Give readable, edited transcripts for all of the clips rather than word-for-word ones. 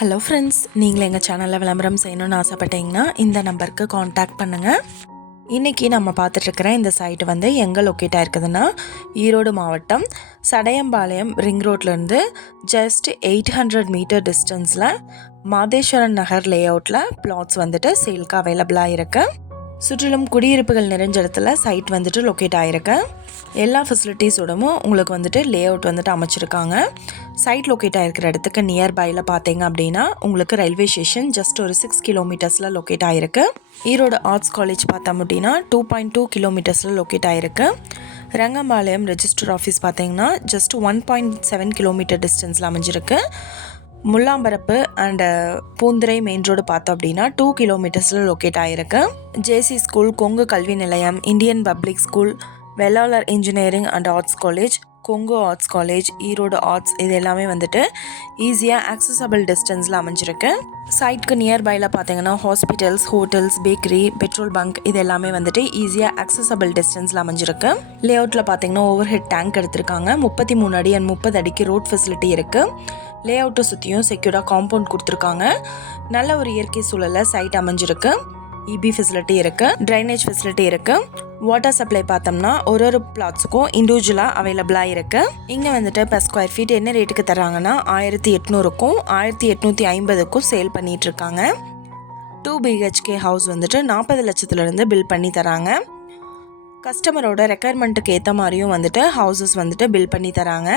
Hello friends, நீங்கள் எங்கள் சேனலில் விளம்பரம் செய்யணும்னு ஆசைப்பட்டீங்கன்னா இந்த நம்பருக்கு காண்டாக்ட் பண்ணுங்கள். இன்றைக்கி நம்ம பார்த்துட்ருக்கிற இந்த சைட்டு வந்து எங்கே லொக்கேட் ஆகிருக்குதுன்னா, ஈரோடு மாவட்டம் சடையம்பாளையம் ரிங் ரோட்லேருந்து ஜஸ்ட் 800 மீட்டர் டிஸ்டன்ஸில் மாதேஸ்வரன் நகர் லே அவுட்டில் பிளாட்ஸ் வந்துட்டு சேல்க்கு அவைலபிளாக இருக்குது. சுற்றிலும் குடியிருப்புகள் நிறைஞ்ச இடத்துல சைட் வந்துட்டு லொக்கேட் ஆகிருக்கு. எல்லா ஃபெசிலிட்டிஸோடமும் உங்களுக்கு வந்துட்டு லே அவுட் வந்துட்டு அமைச்சிருக்காங்க. சைட் லொக்கேட் ஆகிருக்கிற இடத்துக்கு நியர்பையில் பார்த்தீங்க அப்படின்னா உங்களுக்கு ரயில்வே ஸ்டேஷன் ஜஸ்ட் ஒரு 6 கிலோமீட்டர்ஸில் லொக்கேட் ஆகிருக்கு. ஈரோடு ஆர்ட்ஸ் காலேஜ் பார்த்தோம் அப்படின்னா 2.2 கிலோமீட்டர்ஸில் லொக்கேட் ஆகிருக்கு. ரங்கம்பாளையம் ரெஜிஸ்டர் ஆஃபீஸ் பார்த்தீங்கன்னா ஜஸ்ட் 1.7 கிலோமீட்டர் டிஸ்டன்ஸில் அமைஞ்சிருக்கு. Mullamparappu and Poondurai main road பார்த்தோம் அப்படின்னா 2 கிலோமீட்டர்ஸில் லொக்கேட் ஆகிருக்கு. ஜேசி ஸ்கூல், கொங்கு கல்வி நிலையம், Indian public school, Vellalar engineering and arts college, Kongu arts college, Erode arts, இது எல்லாமே வந்துட்டு ஈஸியாக ஆக்சசபிள் டிஸ்டன்ஸில் அமைஞ்சிருக்கு. சைட்க்கு நியர்பையில் பார்த்தீங்கன்னா hospitals, hotels, bakery, petrol bunk, இது எல்லாமே வந்துட்டு ஈஸியாக ஆக்சசபிள் டிஸ்டன்ஸில் அமைஞ்சிருக்கு. லே அவுட்டில் பார்த்தீங்கன்னா ஓவர் ஹெட் டேங்க் எடுத்திருக்காங்க. 33 அடி அண்ட் 30 அடிக்கு ரோட் ஃபெசிலிட்டி இருக்குது. லே அவுட்டை சுற்றியும் செக்யூராக காம்பவுண்ட் கொடுத்துருக்காங்க. நல்ல ஒரு இயற்கை சூழலில் சைட் அமைஞ்சிருக்கு. இபி ஃபெசிலிட்டி இருக்குது, ட்ரைனேஜ் ஃபெசிலிட்டி இருக்குது. வாட்டர் சப்ளை பார்த்தோம்னா ஒரு பிளாட்ஸுக்கும் இண்டிவிஜுவலாக அவைலபிளாக இருக்குது. இங்கே வந்துட்டு per ஸ்கொயர் ஃபீட் என்ன ரேட்டுக்கு தராங்கன்னா 1800க்கும் 1850க்கும் சேல் பண்ணிகிட்ருக்காங்க. 2 BHK ஹவுஸ் வந்துட்டு 40 லட்சத்துலேருந்து பில் பண்ணி தராங்க. கஸ்டமரோட ரெக்குயர்மெண்ட்டுக்கு ஏற்ற மாதிரியும் வந்துட்டு ஹவுசஸ் வந்துட்டு பில் பண்ணி தராங்க.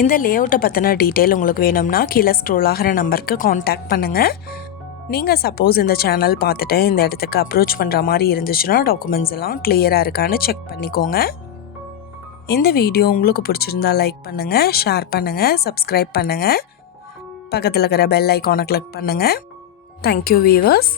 இந்த லே அவுட்டை பற்றின டீட்டெயில் உங்களுக்கு வேணும்னா கீழே ஸ்க்ரோல் ஆகிற நம்பருக்கு காண்டாக்ட் பண்ணுங்கள். நீங்கள் சப்போஸ் இந்த சேனல் பார்த்துட்டு இந்த இடத்துக்கு அப்ரோச் பண்ணுற மாதிரி இருந்துச்சுன்னா டாக்குமெண்ட்ஸ் எல்லாம் கிளியராக இருக்கான்னு செக் பண்ணிக்கோங்க. இந்த வீடியோ உங்களுக்கு பிடிச்சிருந்தா லைக் பண்ணுங்கள், ஷேர் பண்ணுங்கள், சப்ஸ்கிரைப் பண்ணுங்கள், பக்கத்தில் இருக்கிற பெல் ஐக்கானை கிளிக் பண்ணுங்கள். Thank you viewers.